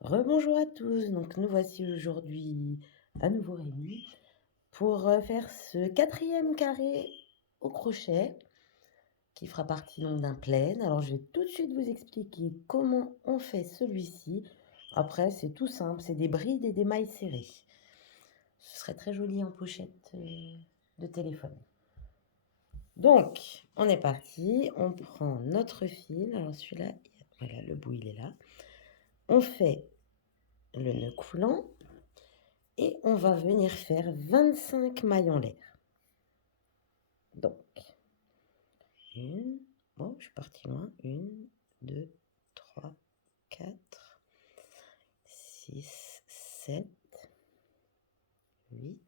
Rebonjour à tous, donc nous voici aujourd'hui à nouveau réunis pour faire ce quatrième carré au crochet qui fera partie donc d'un plaid. Alors je vais tout de suite vous expliquer comment on fait celui-ci. Après c'est tout simple, c'est des brides et des mailles serrées. Ce serait très joli en pochette de téléphone. Donc on est parti, on prend notre fil, alors celui-là, voilà le bout il est là. On fait le nœud coulant. Et on va venir faire 25 mailles en l'air. Donc, bon, je suis partie loin. 1, 2, 3, 4, 6, 7, 8,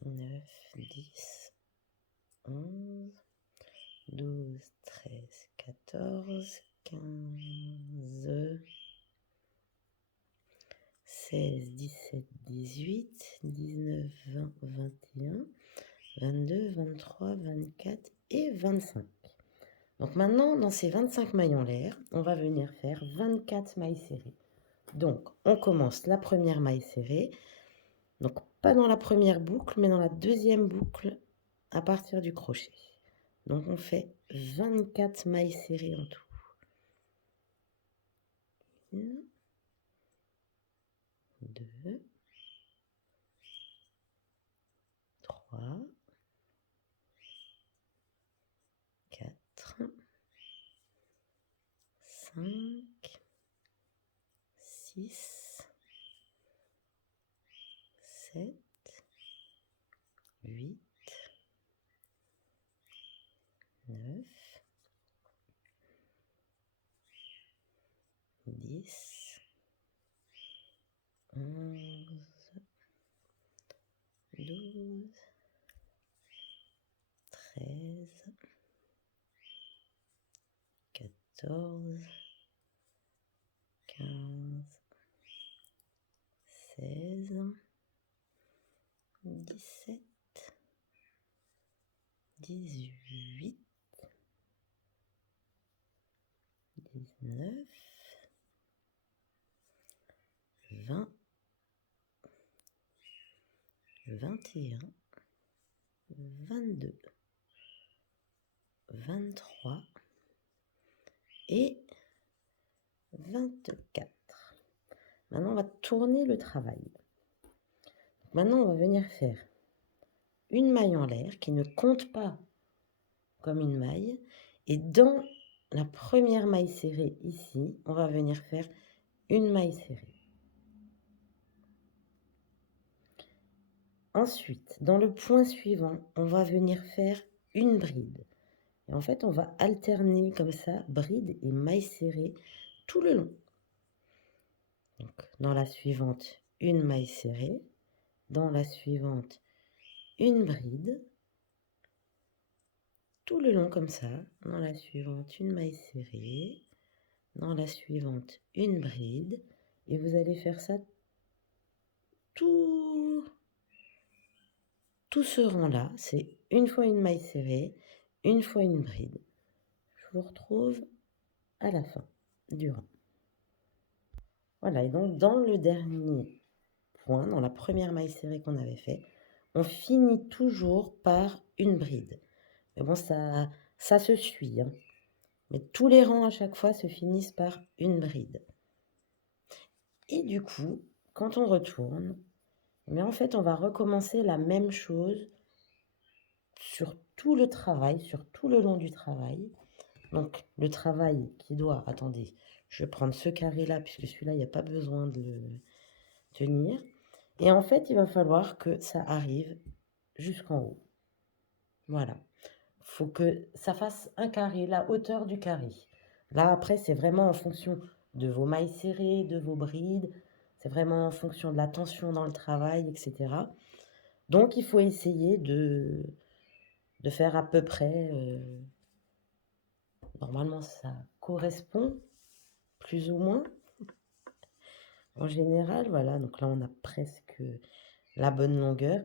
9, 10, 11, 12, 13, 14, 15, 16, 17, 18, 19, 20, 21, 22, 23, 24 et 25. Donc maintenant, dans ces 25 mailles en l'air, on va venir faire 24 mailles serrées. Donc, on commence la première maille serrée. Donc, pas dans la première boucle, mais dans la deuxième boucle à partir du crochet. Donc, on fait 24 mailles serrées en tout. 1, 2, 3, 4, 5, 6, 7, 8, 9, 10, 11, 12, 13, 14, 15, 16, 17, 18, 19, 20, 21, 22, 23 et 24. Maintenant, on va tourner le travail. Maintenant, on va venir faire une maille en l'air qui ne compte pas comme une maille. Et dans la première maille serrée ici, on va venir faire une maille serrée. Ensuite, dans le point suivant, on va venir faire une bride. Et en fait, on va alterner comme ça, bride et maille serrée tout le long. Donc, dans la suivante, une maille serrée. Dans la suivante, une bride. Tout le long comme ça. Dans la suivante, une maille serrée. Dans la suivante, une bride. Et vous allez faire ça tout ce rang-là. C'est une fois une maille serrée, une fois une bride. Je vous retrouve à la fin du rang. Voilà, et donc dans le dernier point, dans la première maille serrée qu'on avait fait, on finit toujours par une bride. Mais bon, ça se suit, hein. Mais tous les rangs à chaque fois se finissent par une bride. Et du coup, quand on retourne, mais en fait, on va recommencer la même chose sur tout le travail, sur tout le long du travail. Donc, le travail qui doit... Attendez, je vais prendre ce carré-là, puisque celui-là, il n'y a pas besoin de le tenir. Et en fait, il va falloir que ça arrive jusqu'en haut. Voilà. Il faut que ça fasse un carré, la hauteur du carré. Là, après, c'est vraiment en fonction de vos mailles serrées, de vos brides. C'est vraiment en fonction de la tension dans le travail, etc. Donc, il faut essayer de faire à peu près... normalement, ça correspond plus ou moins. En général, voilà. Donc là, on a presque la bonne longueur.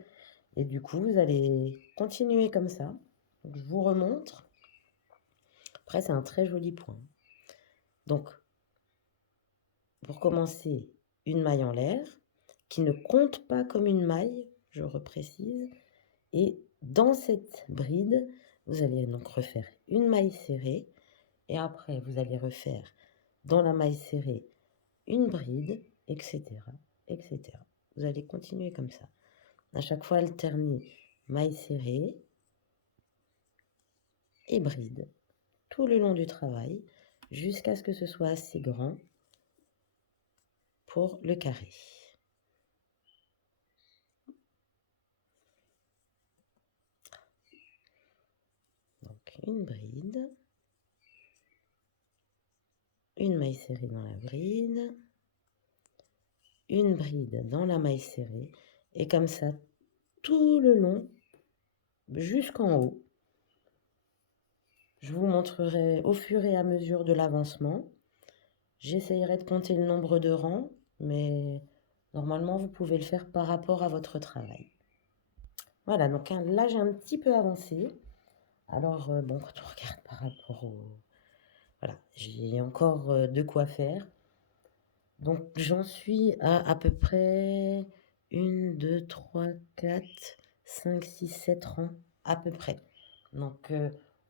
Et du coup, vous allez continuer comme ça. Donc, je vous remontre. Après, c'est un très joli point. Donc, pour commencer, une maille en l'air qui ne compte pas comme une maille, je reprécise. Et dans cette bride, vous allez donc refaire une maille serrée. Et après, vous allez refaire dans la maille serrée une bride, etc., etc. Vous allez continuer comme ça. À chaque fois, alterner maille serrée et bride tout le long du travail jusqu'à ce que ce soit assez grand pour le carré. Donc une bride, une maille serrée dans la bride, une bride dans la maille serrée, et comme ça tout le long jusqu'en haut. Je vous montrerai au fur et à mesure de l'avancement. J'essayerai de compter le nombre de rangs, mais normalement vous pouvez le faire par rapport à votre travail. Voilà, donc là j'ai un petit peu avancé. Alors bon, quand on regarde par rapport au... Voilà, j'ai encore de quoi faire. Donc j'en suis à peu près 1, 2, 3, 4, 5, 6, 7 rangs à peu près. Donc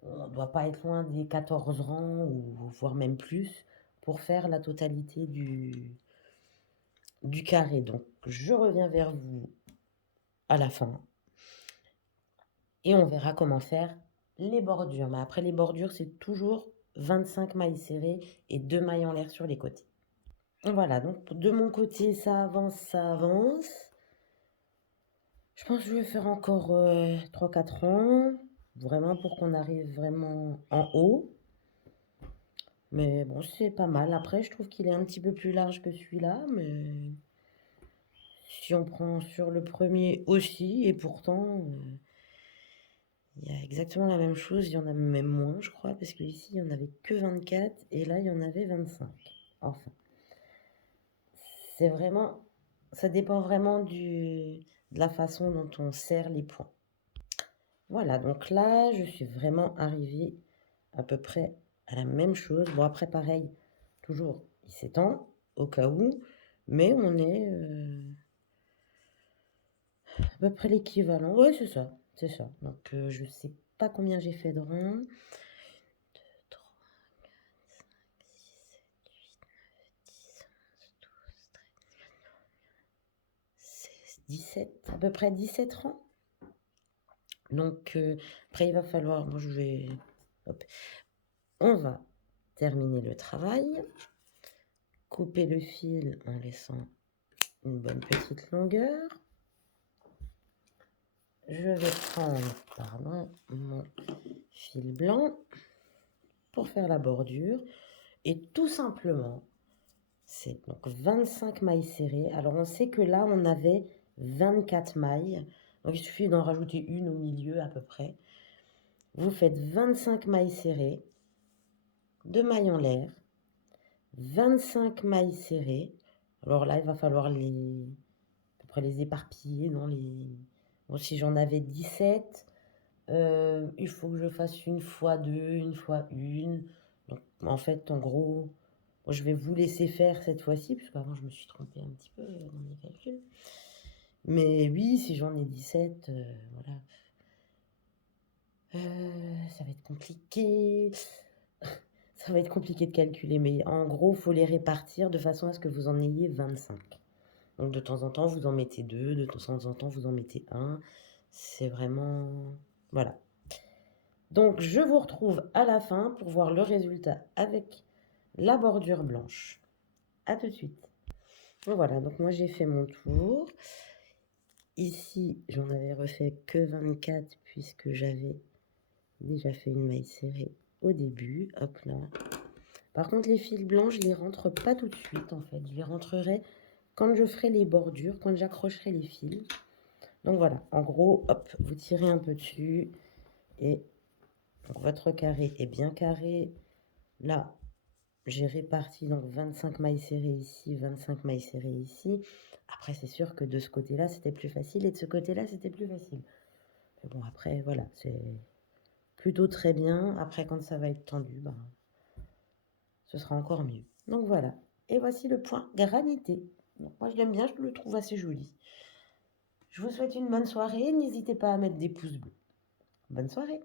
on ne doit pas être loin des 14 rangs ou voire même plus pour faire la totalité du carré. Donc je reviens vers vous à la fin et on verra comment faire les bordures. Mais après les bordures, c'est toujours 25 mailles serrées et 2 mailles en l'air sur les côtés. Voilà, donc de mon côté, ça avance, ça avance. Je pense que je vais faire encore 3-4 ans, vraiment pour qu'on arrive vraiment en haut. Mais bon, c'est pas mal. Après, je trouve qu'il est un petit peu plus large que celui-là, mais si on prend sur le premier aussi, et pourtant, il y a exactement la même chose, il y en a même moins, je crois, parce qu'ici, il n'y en avait que 24, et là, il y en avait 25. Enfin, c'est vraiment, ça dépend vraiment de la façon dont on serre les points. Voilà, donc là, je suis vraiment arrivée à peu près à la même chose. Bon, après, pareil, toujours, il s'étend au cas où, mais on est à peu près l'équivalent. Ouais, c'est ça, c'est ça. Donc, je sais pas combien j'ai fait de rangs. 2, 3, 4, 5, 6, 7, 8, 9, 10, 11, 12, 13, 16, 17, à peu près 17 rangs. Donc, après, il va falloir, moi, je vais, hop, on va terminer le travail, couper le fil en laissant une bonne petite longueur. Je vais prendre, pardon, mon fil blanc pour faire la bordure. Et tout simplement, c'est donc 25 mailles serrées. Alors, on sait que là, on avait 24 mailles. Donc, il suffit d'en rajouter une au milieu à peu près. Vous faites 25 mailles serrées, 2 mailles en l'air, 25 mailles serrées. Alors là, il va falloir à peu près les éparpiller dans les... Bon, si j'en avais 17, il faut que je fasse une fois deux, une fois une. Donc, en fait, en gros, moi, je vais vous laisser faire cette fois-ci, parce qu'avant, je me suis trompée un petit peu dans mes calculs. Mais oui, si j'en ai 17, voilà. Ça va être compliqué. Ça va être compliqué de calculer, mais en gros, il faut les répartir de façon à ce que vous en ayez 25. Donc de temps en temps, vous en mettez 2, de temps en temps, vous en mettez 1. C'est vraiment... Voilà. Donc je vous retrouve à la fin pour voir le résultat avec la bordure blanche. A tout de suite. Voilà, donc moi j'ai fait mon tour. Ici, j'en avais refait que 24 puisque j'avais déjà fait une maille serrée au début. Hop là. Par contre, les fils blancs, je les rentre pas tout de suite en fait. Je les rentrerai quand je ferai les bordures, quand j'accrocherai les fils. Donc voilà, en gros, hop, vous tirez un peu dessus et donc votre carré est bien carré. Là, j'ai réparti donc 25 mailles serrées ici, 25 mailles serrées ici. Après, c'est sûr que de ce côté-là, c'était plus facile et de ce côté-là, c'était plus facile. Mais bon, après, voilà, c'est plutôt très bien. Après, quand ça va être tendu, ben, ce sera encore mieux. Donc voilà, et voici le point granité. Donc moi je l'aime bien, je le trouve assez joli. Je vous souhaite une bonne soirée, n'hésitez pas à mettre des pouces bleus. Bonne soirée!